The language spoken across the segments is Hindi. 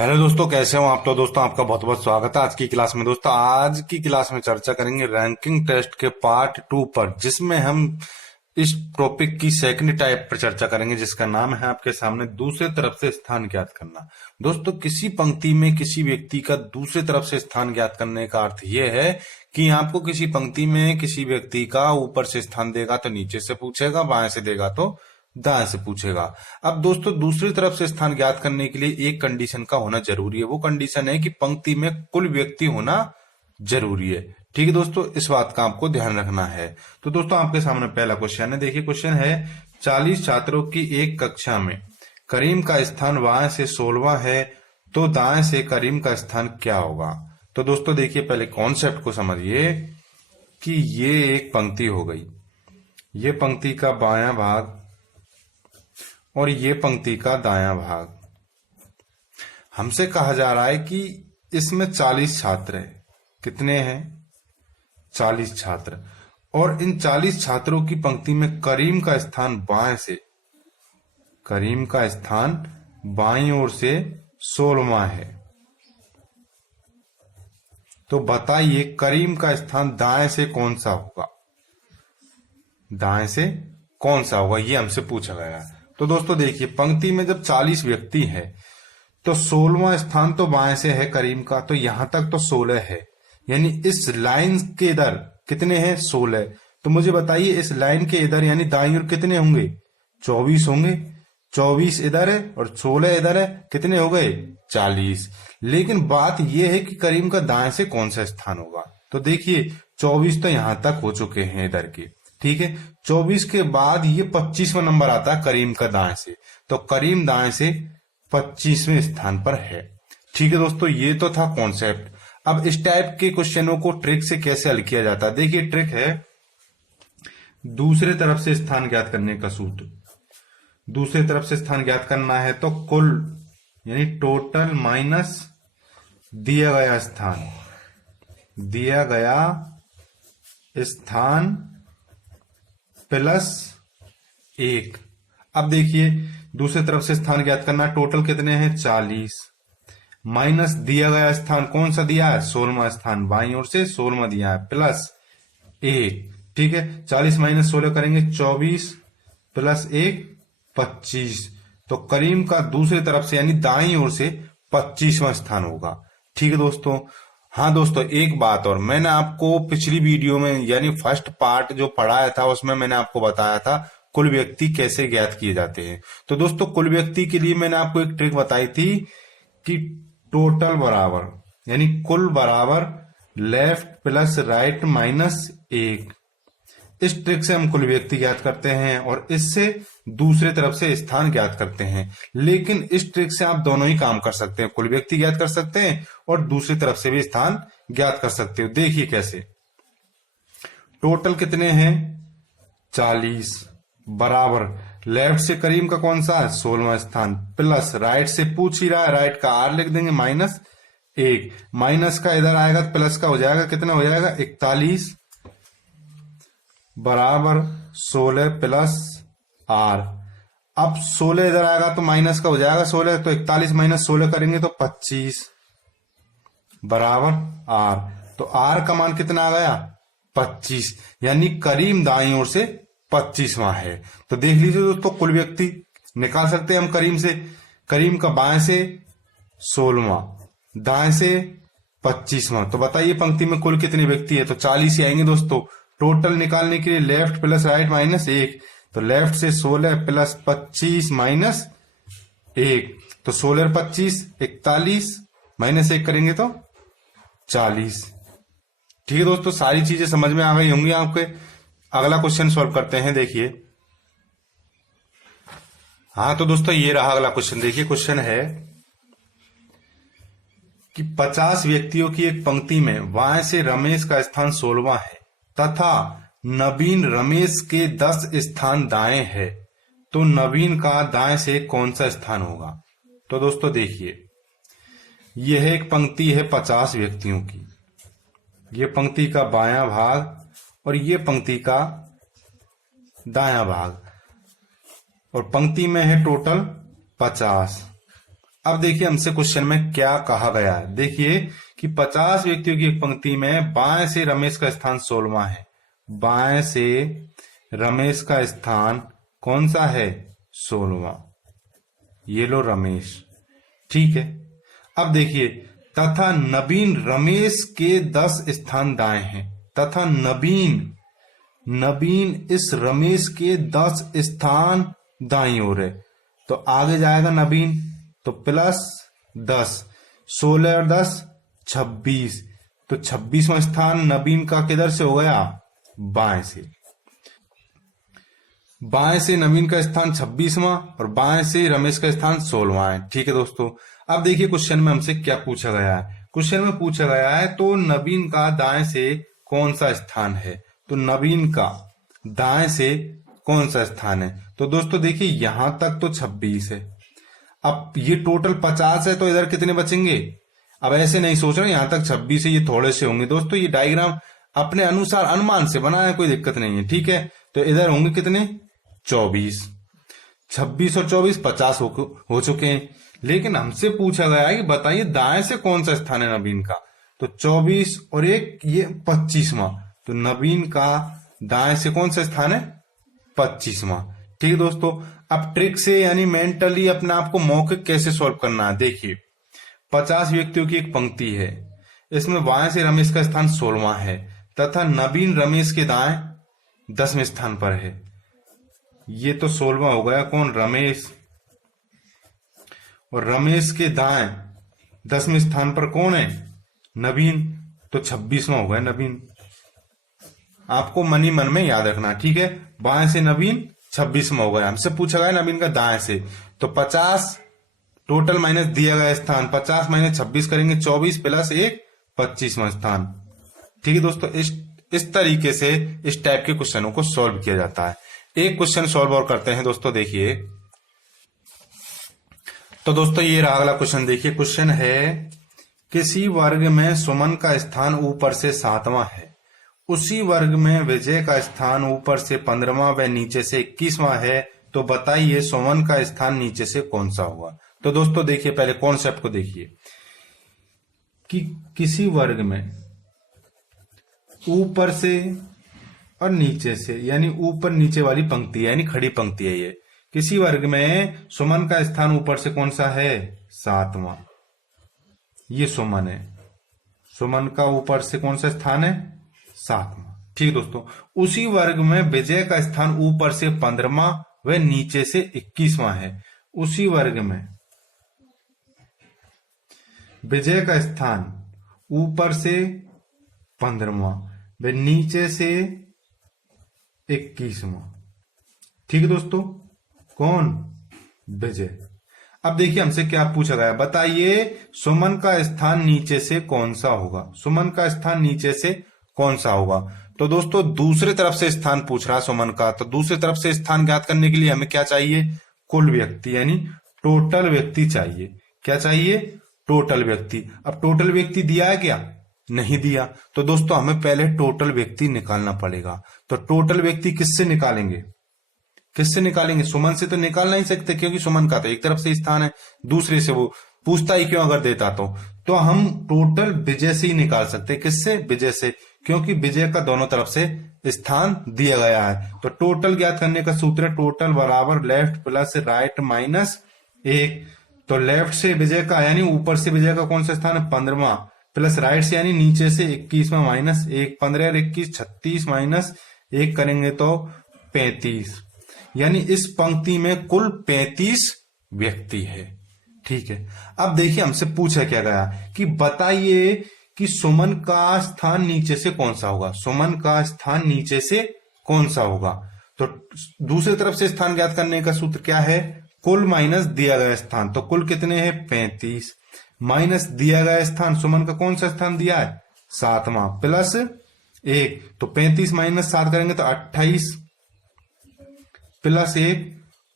हेलो दोस्तों, कैसे हो आप? तो दोस्तों आपका बहुत बहुत स्वागत है आज की क्लास में। दोस्तों आज की क्लास में चर्चा करेंगे रैंकिंग टेस्ट के पार्ट 2 पर, जिसमें हम इस टॉपिक की सेकंड टाइप पर चर्चा करेंगे, जिसका नाम है आपके सामने दूसरे तरफ से स्थान ज्ञात करना। दोस्तों किसी पंक्ति में किसी व्यक्ति का दूसरे तरफ से स्थान ज्ञात करने का अर्थ यह है कि आपको किसी पंक्ति में किसी व्यक्ति का ऊपर से स्थान देगा तो नीचे से पूछेगा, बाएं से देगा तो दाएं से पूछेगा। अब दोस्तों दूसरी तरफ से स्थान ज्ञात करने के लिए एक कंडीशन का होना जरूरी है। वो कंडीशन है कि पंक्ति में कुल व्यक्ति होना जरूरी है। ठीक है दोस्तों, इस बात का आपको ध्यान रखना है। तो दोस्तों आपके सामने पहला क्वेश्चन है। देखिए क्वेश्चन है, 40 छात्रों की एक कक्षा में करीम का स्थान बाएं से 16वां है, तो दाएं से करीम का स्थान क्या होगा? तो दोस्तों देखिए, पहले कॉन्सेप्ट को समझिए कि ये एक पंक्ति हो गई, ये पंक्ति का बायां भाग और ये पंक्ति का दायां भाग। हमसे कहा जा रहा है कि इसमें 40 छात्र हैं। कितने हैं? 40 छात्र। और इन 40 छात्रों की पंक्ति में करीम का स्थान बाएं से, करीम का स्थान बाईं ओर से 16वां है। तो बताइए करीम का स्थान दाएं से कौन सा होगा? दाएं से कौन सा होगा, ये हमसे पूछा गया है। तो दोस्तों देखिए, पंक्ति में जब 40 व्यक्ति है तो 16वां स्थान तो बाएं से है करीम का, तो यहां तक तो 16 है। यानी इस लाइन के इधर कितने हैं? 16। तो मुझे बताइए इस लाइन के इधर यानी दाईं ओर कितने होंगे? 24 होंगे। 24 इधर है और 16 इधर है, कितने हो गए? 40। लेकिन बात यह है कि करीम का दाएं से कौन सा स्थान होगा। तो देखिए 24 तो यहां तक हो चुके हैं इधर के, ठीक है। 24 के बाद ये 25वां नंबर आता है करीम का दाएं से, तो करीम दाएं से 25वें स्थान पर है। ठीक है दोस्तों, ये तो था कॉन्सेप्ट। अब इस टाइप के क्वेश्चनों को ट्रिक से कैसे हल किया जाता है, देखिए ट्रिक है दूसरे तरफ से स्थान ज्ञात करने का सूत्र। दूसरे तरफ से स्थान ज्ञात करना है तो कुल यानी टोटल माइनस दिया गया स्थान, दिया गया स्थान प्लस 1। अब देखिए दूसरी तरफ से स्थान ज्ञात करना, टोटल कितने हैं? 40 माइनस दिया गया स्थान कौन सा दिया है? 16वां स्थान, बाईं ओर से 16वां दिया है, प्लस 1। ठीक है, 40 माइनस 16 करेंगे 24 प्लस 1 25। तो करीम का दूसरी तरफ से यानी दाईं ओर से 25वां स्थान होगा। ठीक है दोस्तों। हाँ दोस्तों, एक बात और, मैंने आपको पिछली वीडियो में यानी फर्स्ट पार्ट जो पढ़ाया था उसमें मैंने आपको बताया था कुल व्यक्ति कैसे ज्ञात किए जाते हैं। तो दोस्तों कुल व्यक्ति के लिए मैंने आपको एक ट्रिक बताई थी कि टोटल बराबर यानी कुल बराबर लेफ्ट प्लस राइट माइनस 1। इस ट्रिक से हम कुल व्यक्ति ज्ञात करते हैं और इससे दूसरे तरफ से स्थान ज्ञात करते हैं। लेकिन इस ट्रिक से आप दोनों ही काम कर सकते हैं, कुल व्यक्ति ज्ञात कर सकते हैं और दूसरी तरफ से भी स्थान ज्ञात कर सकते हो। देखिए कैसे, टोटल कितने हैं? 40 बराबर लेफ्ट से करीम का कौन सा है? 16वां स्थान, प्लस राइट से पूछ ही रहा है, राइट का आर लिख देंगे माइनस 1। माइनस का इधर आएगा तो प्लस का हो जाएगा, कितना हो जाएगा? 41 बराबर 16 प्लस आर। अब 16 इधर आएगा तो माइनस का हो जाएगा 16, तो 41 माइनस 16 करेंगे तो 25 बराबर आर। तो आर का मान कितना आ गया? 25। यानी करीम दाईं ओर से 25वां है। तो देख लीजिए दोस्तों, कुल व्यक्ति निकाल सकते हैं हम करीम से। करीम का बाएं से 16वां, दाएं से 25वां। तो बताइए पंक्ति में कुल कितने व्यक्ति है? तो 40 ही आएंगे दोस्तों। टोटल निकालने के लिए लेफ्ट प्लस राइट माइनस 1, तो लेफ्ट से 16 प्लस 25 माइनस 1, तो 16 25 41 माइनस 1 करेंगे तो 40। ठीक है दोस्तों, सारी चीजें समझ में आ गई होंगी आपके। अगला क्वेश्चन सॉल्व करते हैं। देखिए, हाँ तो दोस्तों ये रहा अगला क्वेश्चन। देखिए क्वेश्चन है कि 50 व्यक्तियों की एक पंक्ति में बाएं से रमेश का स्थान 16वां है तथा नवीन रमेश के 10 स्थान दाएं है, तो नवीन का दाएं से कौन सा स्थान होगा? तो दोस्तों देखिए, यह एक पंक्ति है 50 व्यक्तियों की, यह पंक्ति का बायां भाग और यह पंक्ति का दायां भाग, और पंक्ति में है टोटल 50। अब देखिए हमसे क्वेश्चन में क्या कहा गया है। देखिए कि 50 व्यक्तियों की एक पंक्ति में बाएं से रमेश का स्थान 16वां है। बाएं से रमेश का स्थान कौन सा है? 16वां। ये लो रमेश, ठीक है। अब देखिए तथा नवीन रमेश के 10 स्थान दाएं हैं। तथा नवीन इस रमेश के 10 स्थान दाईं ओर है। तो आगे जाएगा नवीन, तो प्लस 10, 16 और 10 26। तो 26वां स्थान नवीन का किधर से हो गया? बाएं से। बाएं से नवीन का स्थान 26वां और बाएं से रमेश का स्थान 16वां है। ठीक है दोस्तों। अब देखिए क्वेश्चन में हमसे क्या पूछा गया है। क्वेश्चन में पूछा गया है तो नवीन का दाएं से कौन सा स्थान है? तो नवीन का दाएं से कौन सा स्थान है? तो दोस्तों देखिए यहां तक तो 26 है। अब ये टोटल 50 है, तो इधर कितने बचेंगे? अब ऐसे नहीं सोच रहे, यहां तक 26 है, ये थोड़े से होंगे। दोस्तों ये डायग्राम अपने अनुसार अनुमान से बना है, कोई दिक्कत नहीं है, ठीक है। तो इधर होंगे कितने? 24। 26 और 24 50 हो चुके हैं। लेकिन हमसे पूछा गया है कि बताइए दाएं से कौन सा स्थान है नवीन का? तो 24 और एक ये 25वां। तो नवीन का दाएं से कौन सा स्थान है? 25वां। ठीक है दोस्तों। अब ट्रिक से यानी मेंटली अपने आप को मौखिक कैसे सॉल्व करना है। देखिए 50 व्यक्तियों की एक पंक्ति है, इसमें बाएं से रमेश का स्थान 16वां है तथा नवीन रमेश के दाएं 10वें स्थान पर है। ये तो 16वां हो गया, कौन? रमेश। और रमेश के दाएं 10वें स्थान पर कौन है? नवीन। तो 26वां हो गया नवीन। आपको मनी मन में याद रखना, ठीक है। बाएं से नवीन 26वां हो गया। हमसे पूछा गया नवीन का दाएं से, तो 50 टोटल माइनस दिया गया स्थान, 50 माइनस 26 करेंगे 24 प्लस 1 25वां स्थान। ठीक है दोस्तों। इस तरीके से इस टाइप के क्वेश्चनों को सॉल्व किया जाता है। एक क्वेश्चन सॉल्व और करते हैं दोस्तों। देखिए तो दोस्तों ये रहा अगला क्वेश्चन। देखिए क्वेश्चन है किसी वर्ग में सुमन का स्थान ऊपर से 7वां है, उसी वर्ग में विजय का स्थान ऊपर से 15वां व नीचे से 21वां है, तो बताइए सुमन का स्थान नीचे से कौन सा होगा। तो दोस्तों देखिए पहले कॉन्सेप्ट को देखिए कि किसी वर्ग में ऊपर से और नीचे से, यानी ऊपर नीचे वाली पंक्ति है, यानी खड़ी पंक्ति है। ये किसी वर्ग में सुमन का स्थान ऊपर से कौन सा है? 7वां। ये सुमन है, सुमन का ऊपर से कौन सा स्थान है? 7वां। ठीक दोस्तों। उसी वर्ग में विजय का स्थान ऊपर से 15वां व नीचे से 21वां है। उसी वर्ग में विजय का स्थान ऊपर से 15वां व नीचे से 21वां। ठीक है दोस्तों। कौन? विजय। अब देखिए हमसे क्या पूछा गया, बताइए सुमन का स्थान नीचे से कौन सा होगा। सुमन का स्थान नीचे से कौन सा होगा? तो दोस्तों दूसरे तरफ से स्थान पूछ रहा सुमन का, तो दूसरी तरफ से स्थान ज्ञात करने के लिए हमें क्या चाहिए? कुल व्यक्ति, यानी टोटल व्यक्ति चाहिए। क्या चाहिए? टोटल व्यक्ति। अब टोटल व्यक्ति दिया है क्या? नहीं दिया। तो दोस्तों हमें पहले टोटल व्यक्ति निकालना पड़ेगा। तो टोटल व्यक्ति किससे निकालेंगे? किससे निकालेंगे? सुमन से तो निकाल नहीं सकते, क्योंकि सुमन का तो एक तरफ से स्थान है, दूसरे से वो पूछता ही क्यों अगर देता तो हम टोटल विजय से ही निकाल सकते। किससे? विजय से, क्योंकि विजय का दोनों तरफ से स्थान दिया गया है। तो टोटल ज्ञात करने का सूत्र है टोटल बराबर लेफ्ट प्लस राइट माइनस 1। तो लेफ्ट से विजय का यानी ऊपर से विजय का कौन सा स्थान है? 15वां, प्लस राइट से यानी नीचे से 21वां माइनस 1। 15 और 21 36 माइनस 1 करेंगे तो 35, यानी इस पंक्ति में कुल 35 व्यक्ति है। ठीक है। अब देखिए हमसे पूछा क्या गया कि बताइए कि सुमन का स्थान नीचे से कौन सा होगा। सुमन का स्थान नीचे से कौन सा होगा? तो दूसरी तरफ से स्थान ज्ञात करने का सूत्र क्या है? कुल माइनस दिया गया स्थान। तो कुल कितने हैं? 35 माइनस दिया गया स्थान, सुमन का कौन सा स्थान दिया है? 7वां, प्लस 1। तो 35 माइनस 7 करेंगे तो 28 प्लस 1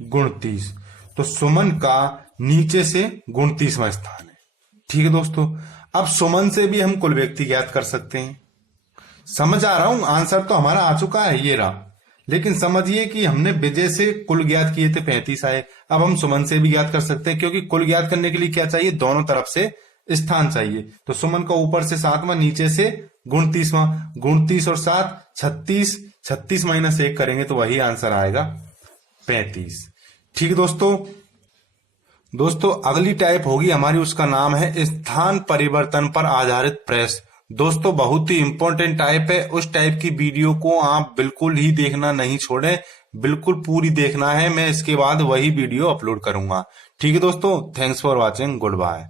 29। तो सुमन का नीचे से 29वां स्थान है। ठीक है दोस्तों। अब सुमन से भी हम कुल व्यक्ति ज्ञात कर सकते हैं। समझ आ रहा हूं? आंसर तो हमारा आ चुका है, ये रहा। लेकिन समझिए कि हमने विजय से कुल ज्ञात किए थे 35 आए। अब हम सुमन से भी ज्ञात कर सकते हैं, क्योंकि कुल ज्ञात करने के लिए क्या चाहिए, दोनों तरफ से स्थान चाहिए। तो सुमन का ऊपर से 7वां, नीचे से 29वां, 29 और 7 36, 36 माइनस 1 करेंगे तो वही आंसर आएगा 35। ठीक है दोस्तों अगली टाइप होगी हमारी, उसका नाम है स्थान परिवर्तन पर आधारित प्रेस। दोस्तों बहुत ही इंपॉर्टेंट टाइप है, उस टाइप की वीडियो को आप बिल्कुल ही देखना नहीं छोड़ें, बिल्कुल पूरी देखना है। मैं इसके बाद वही वीडियो अपलोड करूंगा। ठीक है दोस्तों, thanks for watching, good bye.